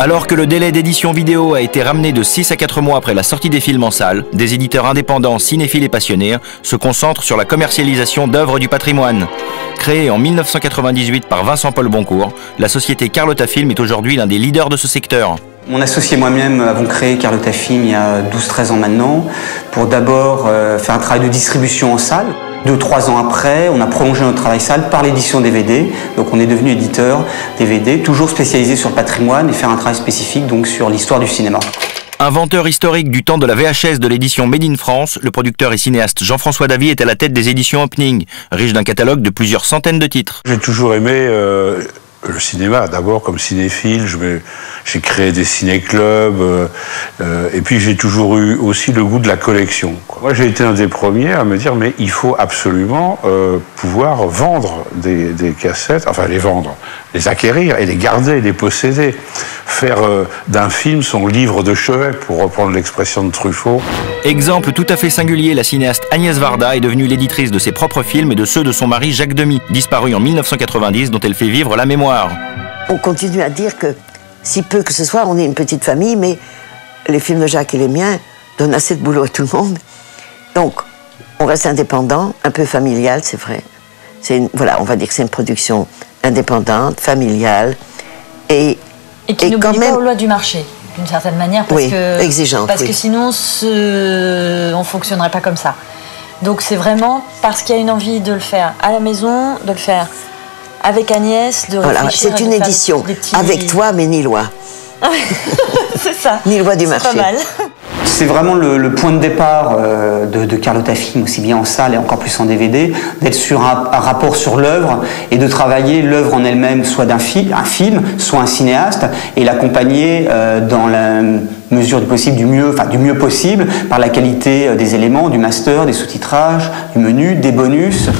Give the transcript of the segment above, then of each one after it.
Alors que le délai d'édition vidéo a été ramené de 6 à 4 mois après la sortie des films en salle, des éditeurs indépendants, cinéphiles et passionnés se concentrent sur la commercialisation d'œuvres du patrimoine. Créée en 1998 par Vincent-Paul Boncourt, la société Carlotta Film est aujourd'hui l'un des leaders de ce secteur. Mon associé et moi-même avons créé Carlotta Film il y a 12-13 ans maintenant pour d'abord faire un travail de distribution en salle. 2-3 ans après, on a prolongé notre travail salle par l'édition DVD. Donc on est devenu éditeur DVD, toujours spécialisé sur le patrimoine et faire un travail spécifique donc sur l'histoire du cinéma. Inventeur historique du temps de la VHS de l'édition Made in France, le producteur et cinéaste Jean-François Davy est à la tête des éditions Opening, riche d'un catalogue de plusieurs centaines de titres. J'ai toujours aimé le cinéma, d'abord comme cinéphile, j'ai créé des ciné-clubs, et puis j'ai toujours eu aussi le goût de la collection. Moi j'ai été un des premiers à me dire mais il faut absolument pouvoir vendre des cassettes, enfin les vendre, les acquérir et les garder, les posséder. Faire d'un film son livre de chevet, pour reprendre l'expression de Truffaut. Exemple tout à fait singulier, la cinéaste Agnès Varda est devenue l'éditrice de ses propres films et de ceux de son mari Jacques Demy, disparu en 1990, dont elle fait vivre la mémoire. On continue à dire que, si peu que ce soit, on est une petite famille, mais les films de Jacques et les miens donnent assez de boulot à tout le monde. Donc, on reste indépendant, un peu familial, c'est vrai. Voilà, on va dire que c'est une production indépendante, familiale, et qui n'oublie pas aux lois du marché, d'une certaine manière, parce exigeante, parce que sinon on ne fonctionnerait pas comme ça. Donc c'est vraiment parce qu'il y a une envie de le faire à la maison, de le faire avec Agnès, de réfléchir. Voilà, c'est une édition avec toi, mais ni loi. C'est ça. Ni loi du marché. Pas mal. C'est vraiment le point de départ de Carlotta Film, aussi bien en salle et encore plus en DVD, d'être sur un rapport sur l'œuvre et de travailler l'œuvre en elle-même, soit un film, soit un cinéaste, et l'accompagner dans la mesure du possible, du mieux possible, par la qualité des éléments, du master, des sous-titrages, du menu, des bonus.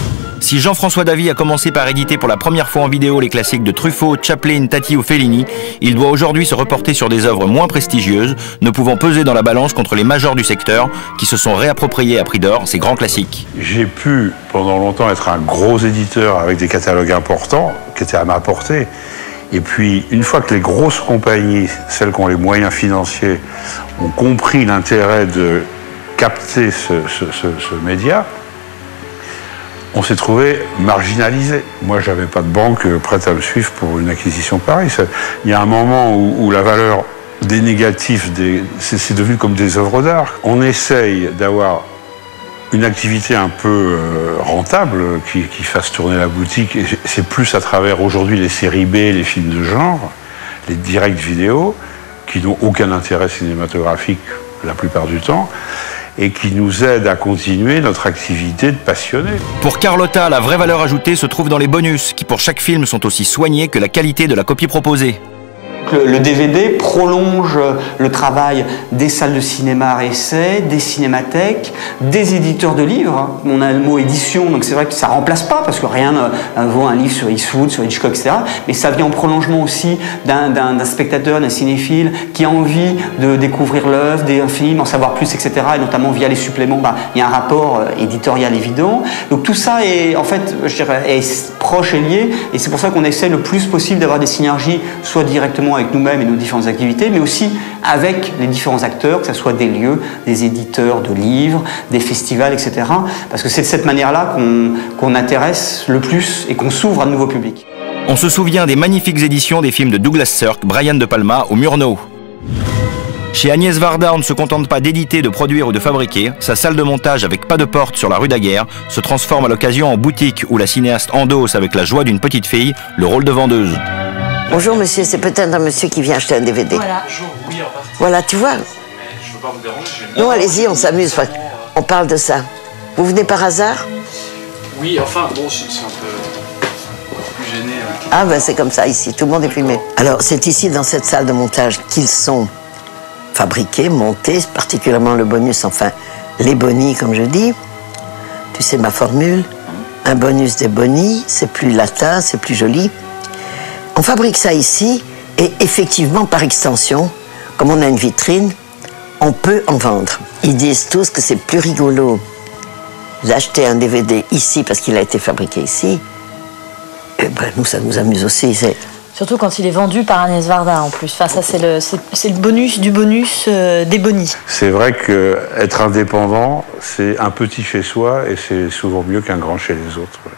Si Jean-François Davy a commencé par éditer pour la première fois en vidéo les classiques de Truffaut, Chaplin, Tati ou Fellini, il doit aujourd'hui se reporter sur des œuvres moins prestigieuses, ne pouvant peser dans la balance contre les majors du secteur qui se sont réappropriés à prix d'or ces grands classiques. J'ai pu pendant longtemps être un gros éditeur avec des catalogues importants qui étaient à ma portée. Et puis une fois que les grosses compagnies, celles qui ont les moyens financiers, ont compris l'intérêt de capter ce média, on s'est trouvé marginalisé. Moi, j'avais pas de banque prête à me suivre pour une acquisition pareille. Il y a un moment où la valeur des négatifs, c'est devenu comme des œuvres d'art. On essaye d'avoir une activité un peu rentable qui fasse tourner la boutique. Et c'est plus à travers aujourd'hui les séries B, les films de genre, les directs vidéo, qui n'ont aucun intérêt cinématographique la plupart du temps, et qui nous aide à continuer notre activité de passionné. Pour Carlotta, la vraie valeur ajoutée se trouve dans les bonus, qui pour chaque film sont aussi soignés que la qualité de la copie proposée. Le DVD prolonge le travail des salles de cinéma à essai, des cinémathèques, des éditeurs de livres. On a le mot édition, donc c'est vrai que ça ne remplace pas, parce que rien ne vaut un livre sur Eastwood, sur Hitchcock, etc. Mais ça vient en prolongement aussi d'un spectateur, d'un cinéphile qui a envie de découvrir l'œuvre, d'un film, en savoir plus, etc. Et notamment via les suppléments, il y a un rapport éditorial évident. Donc tout ça est, en fait, je dirais, est proche et lié, et c'est pour ça qu'on essaie le plus possible d'avoir des synergies, soit directement avec nous-mêmes et nos différentes activités, mais aussi avec les différents acteurs, que ce soit des lieux, des éditeurs de livres, des festivals, etc. Parce que c'est de cette manière-là qu'on intéresse le plus et qu'on s'ouvre à de nouveaux publics. On se souvient des magnifiques éditions des films de Douglas Sirk, Brian De Palma ou Murnau. Chez Agnès Varda, on ne se contente pas d'éditer, de produire ou de fabriquer. Sa salle de montage avec pas de porte sur la rue Daguerre se transforme à l'occasion en boutique où la cinéaste endosse avec la joie d'une petite fille le rôle de vendeuse. Bonjour monsieur, c'est peut-être un monsieur qui vient acheter un DVD. Voilà. Voilà, tu vois. Je veux pas vous déranger. Non, allez-y, on s'amuse. On parle de ça. Vous venez par hasard? Oui, enfin, bon, c'est un peu plus gêné. Ah ben c'est comme ça ici, tout le monde est filmé. Alors c'est ici, dans cette salle de montage, qu'ils sont fabriqués, montés, particulièrement le bonus, enfin les bonis comme je dis. Tu sais ma formule, un bonus des bonis, c'est plus latin, c'est plus joli. On fabrique ça ici, et effectivement, par extension, comme on a une vitrine, on peut en vendre. Ils disent tous que c'est plus rigolo d'acheter un DVD ici, parce qu'il a été fabriqué ici. Et ben, nous, ça nous amuse aussi. C'est Surtout quand il est vendu par Agnès Varda en plus. Enfin, ça, c'est le bonus du bonus des bonis. C'est vrai qu'être indépendant, c'est un petit chez soi et c'est souvent mieux qu'un grand chez les autres. Ouais.